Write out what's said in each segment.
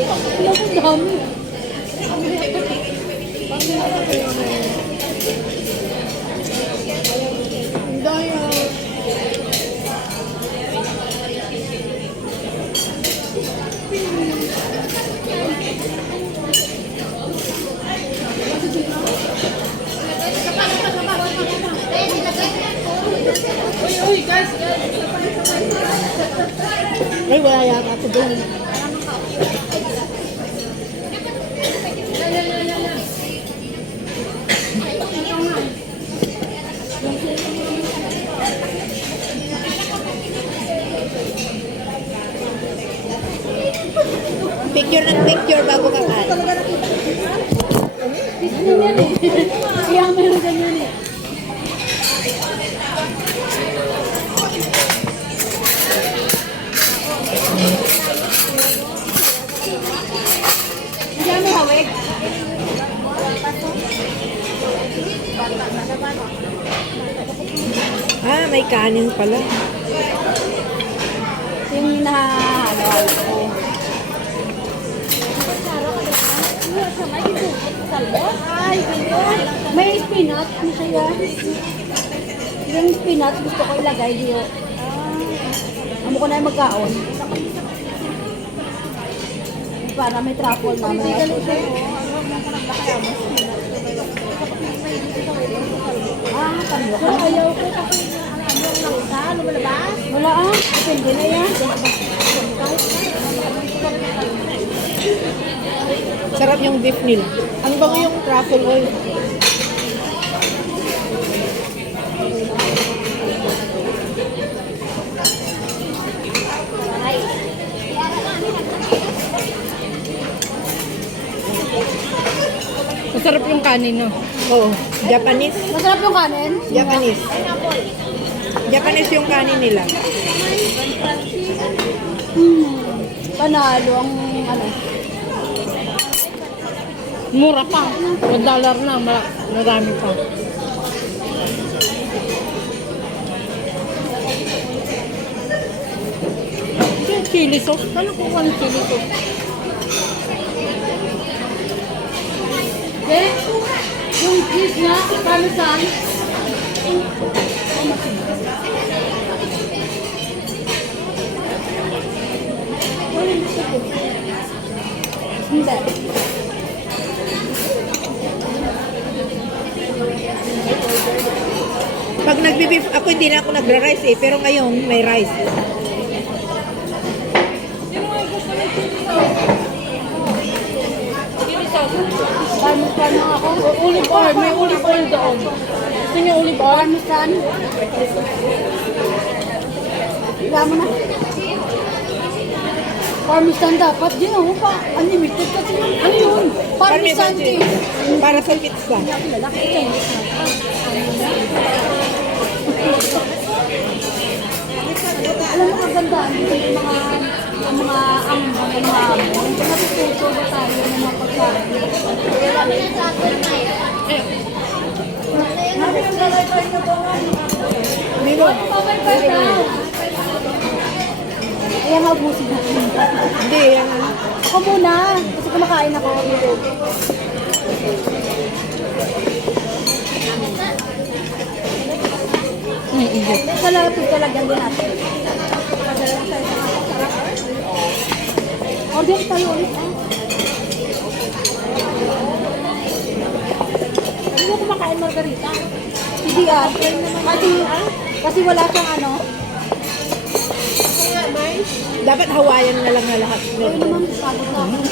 Ang dami. Ang daya. Uy, guys! Ay, wala yata ito doon. Picture ng picture bago kakain. Kaya meron ganyan eh. Kaya may hawig. Ah, may kanin pala. Yung hinahalo ko. May spinach, ano siya? Yung spinach gusto ko ilagay diyo. Amo ko na yung magkaon. Para may truffle na may aso. Talo ko. Ayaw ko kasi yung langsa, lumalabas. Wala depende na yan. Sarap yung beef nila. Ang bango yung truffle oil. Masarap yung kanin, no? Oo, Japanese. Masarap yung kanin? Japanese. Japanese yung kanin nila. Panalo ang ano. Mura pa. $1 na. Marami pa. Yung chili sauce. Ano ko ng chili sauce? Eh, yung cheese na, parmesan. Hindi. Pag nagbe-beef ako, hindi na ako nagra-rice eh. Pero ngayon, may rice. Parmesan na ako. Olive oil. May olive oil doon. Gusto niyo olive oil? Parmesan. Wala mo na. Parmesan dapat din ako pa. Unlimited kasi yun. Ano yun? Parmesan din. Para sa pizza. Lalaki Chinese na. Alam mo kagandaan dito yung mga hamon. Natututo ba tayo ng mga pagkain? Hindi mo. Ayan, mabusin natin. Hindi, yan. Ako muna, kasi kumakain ako. Salapit talaga din natin. Order tayo ulit. Hindi mo kumakain margarita. Hindi kasi wala siyang ano. Dapat Hawaiian na lang na lahat. Ayun naman, pagod na ako.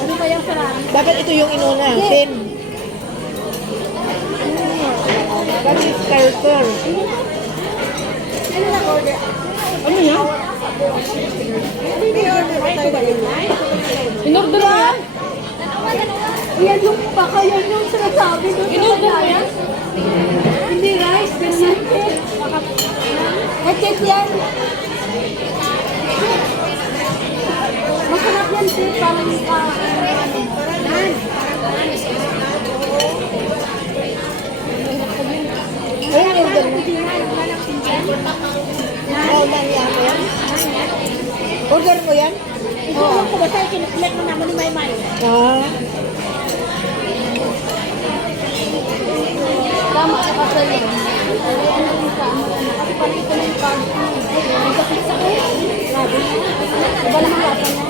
Ano ba yung sarami? Dapat ito yung inuna. Sin. Kasi starter. Ano na order? Ano yan? Hindi order ba tayo ba yun? In-order mo yan? Yan yung baka yan yung sinasabi doon. In-order mo yan? Hindi rice, ganyan. Headset yan. Masarap yan, Sid. Parang Ayun, order mo. Oh, yan. Order mo yan? Ito ko ba tayo kinuklet mo naman ni Maymay? Ah, Tama ka kasi yun. Ano yung tama na? Kasi parang ito na yung card ko. Kasi sa ko. Grabe. Iba naman lasa niya.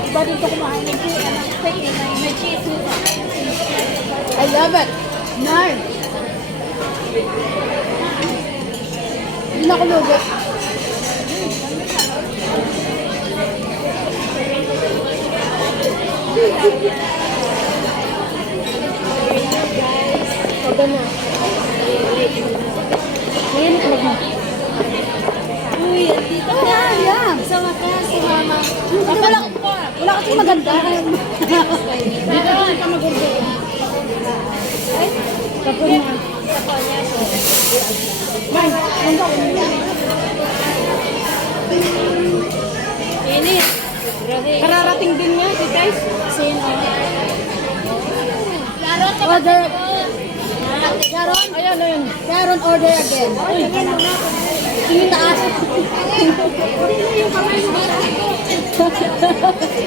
Iba dito kumain ng cheese. Steak eh. May cheese nito. I love it. Nice. Hindi na ako lugo. Pagod na. Ngayon, pagod na. Uy, dito na. Yeah. Sa wakas, si Mama. Wala kasi maganda. Dito lang ka mag-order. Tapos na. Bye. Ini. Kararating din niya, si Tais. Sino? Order. Sharon? Ayan, ayan. Sharon, order again. Tingin taas.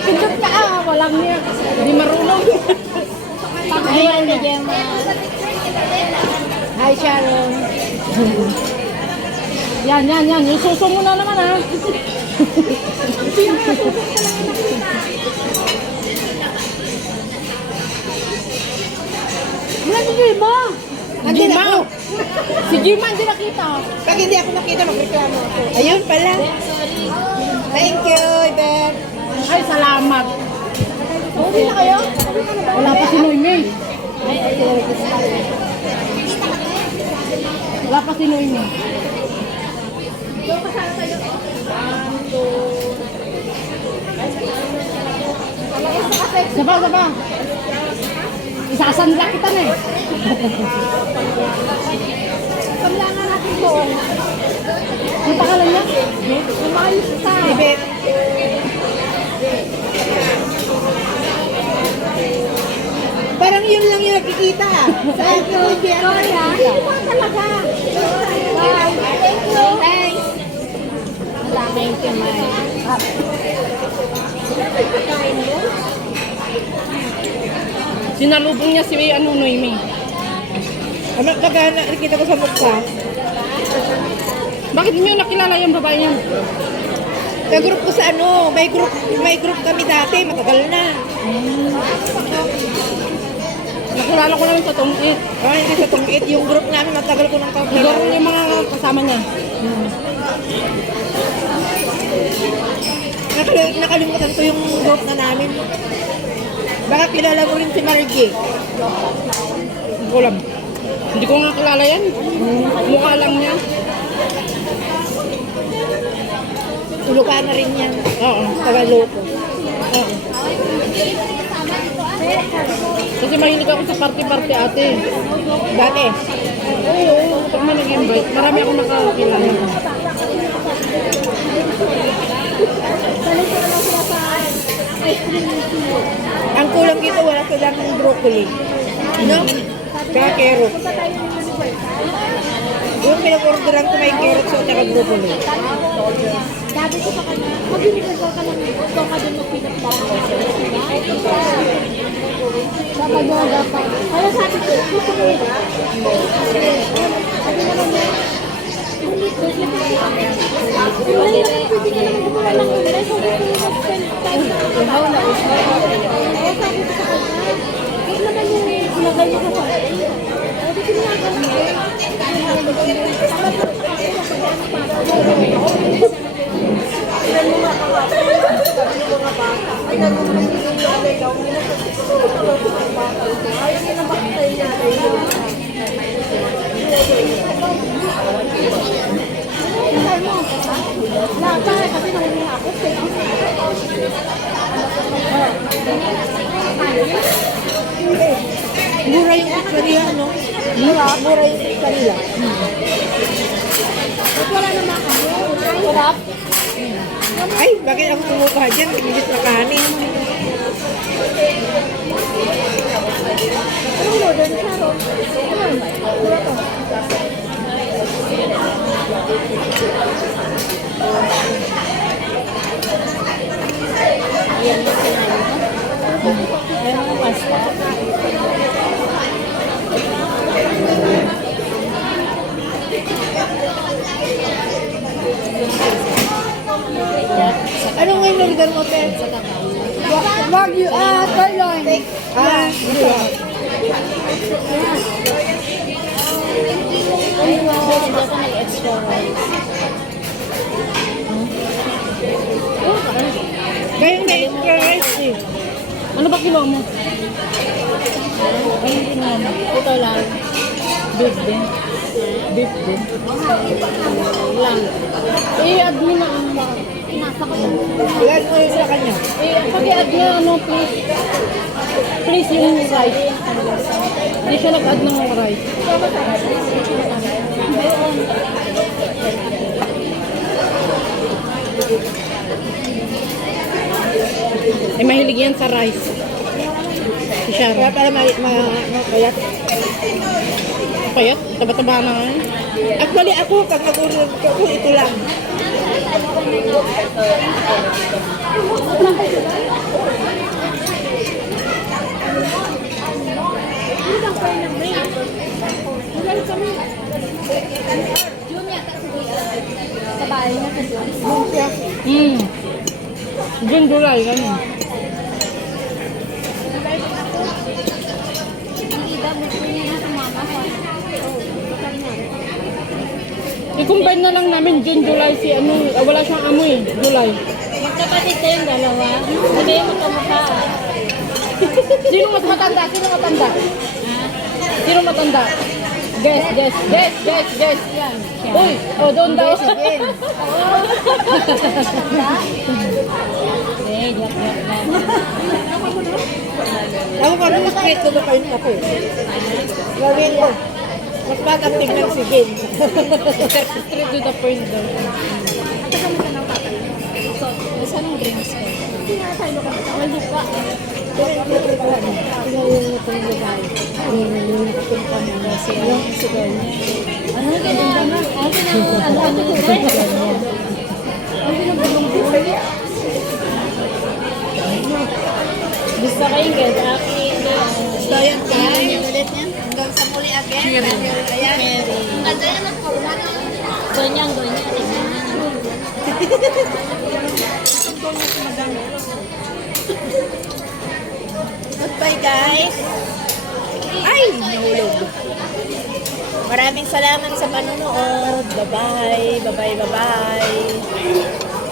Pindot ka walang niya. Hindi marunong. Ayan na Gemma. hi Sharon. Yan, yan, yan. Yung suso mo na naman, ha? Wala si Gemma. Nandiyan Jima. ako. Si Jima, hindi nakita. Pag hindi ako nakita, magreklamo ako. Ayun pala. Thank you, Beth. Ay, salamat. Uwi na kayo? Wala pa si Noemi. Wala pa si Noemi. Saba, saba. Isasanla kita na eh. Pamlangan natin doon. Ang pangalan niya? Umayos ka. Si Beth. Parang yun lang yung nakikita. Sa akin, hindi ako nakikita. Hindi mo talaga. Bye. Thank you. Thanks. Thank you, May. Kain mo? Sinalubong niya si Noemi. Ano, pag nakikita ko sa mukha, Bakit niyo nakilala yung babae niya? ka-group ko sa ano, may group kami dati, matagal na. Nakilala ko naman sa Tungit. Oh, hindi sa tungkit, yung group namin, matagal ko nang Siguro kakilala. yung mga kasama niya. Nakalimutan ko yung group na namin. Baka kilala mo rin si Margie. Hindi ko alam. Hindi ko nga kilala yan. Mukha lang niya. Tulukan na rin yan. Oo. Tagaloko. Oo. Kasi mahilig ako sa party-party ate. Dati. Oo, pag may nag-invite, marami akong nakakilala. Ang kulang dito, wala silang broccoli. No? Kaya carrot. Yung pinag-orderan ko may carrots at saka broccoli. Sabi ko sa kanya, mag-inigay ka ng ikaw ka din mag-pinap ba? Dapat mo dapat. Kaya sabi ko, gusto ko yun. Sabi naman niya, hindi ko siya pwede ka naman gumawa ng ulit. So, gusto mo mag-spend time sa trabaho na. Kaya sabi ko sa kanya, huwag naman yung ilagay niya sa pag-ibig. Sabi ko niya, Mura yung kanila, no? Mura yung kanila. wala naman kami. Sarap. Ay, bakit ako kumukuha dyan? Tigis na kanin. Anong order ni Sharon? Ano? order mo, Ted? Wagyu, sirloin. Hindi ba? Ay, wow. Hindi ako nag-extra rice. Kaya may extra rice eh. Ano ba kilo mo? Ay, hindi naman. Ito lang. Beef din. Beef din. Lang. I-add mo na ang pinasa ko lang. Ilan mo yun sa kanya? Pag-i-add na ano please. Please yung rice. Hindi siya nag-add ng rice. Eh, mahilig yan sa rice. Si Kaya Sharon. pala payat. Payat? Taba-taba na nga. Actually, ako, pag nag-order ako, ito lang. Sa bahay na kasi. June, July, ganun. Hindi ba, gusto niya na sa mama ko. I-combine na lang namin June, July si ano, wala siyang amoy, July. Magkapatid kayong dalawa. Hindi kayo magkamukha. Sino mas matanda? Sino matanda? Sino matanda? Guess. Yan. Uy, oh, doon daw. Hindi, joke lang. Ako ka nung straight to the point ako. Gawin ko. Mas batang tingnan si Gin. Straight to the point daw. Saan ang drinks ko? Walo pa. Tingnan mo itong lugar. Yung nakapunta mo na siya. Yung sigaw niya. Ano na ginawa na? Ano ginawa na? Ano ginawa na? Ano ginawa na? Gusto kayong get akin. So yun guys. Hanggang sa muli again. Ayan. Ganda yan ang ganyan. Goodbye guys. Ay! Nahulog. Maraming salamat sa panonood. Bye-bye. Bye-bye. Bye-bye.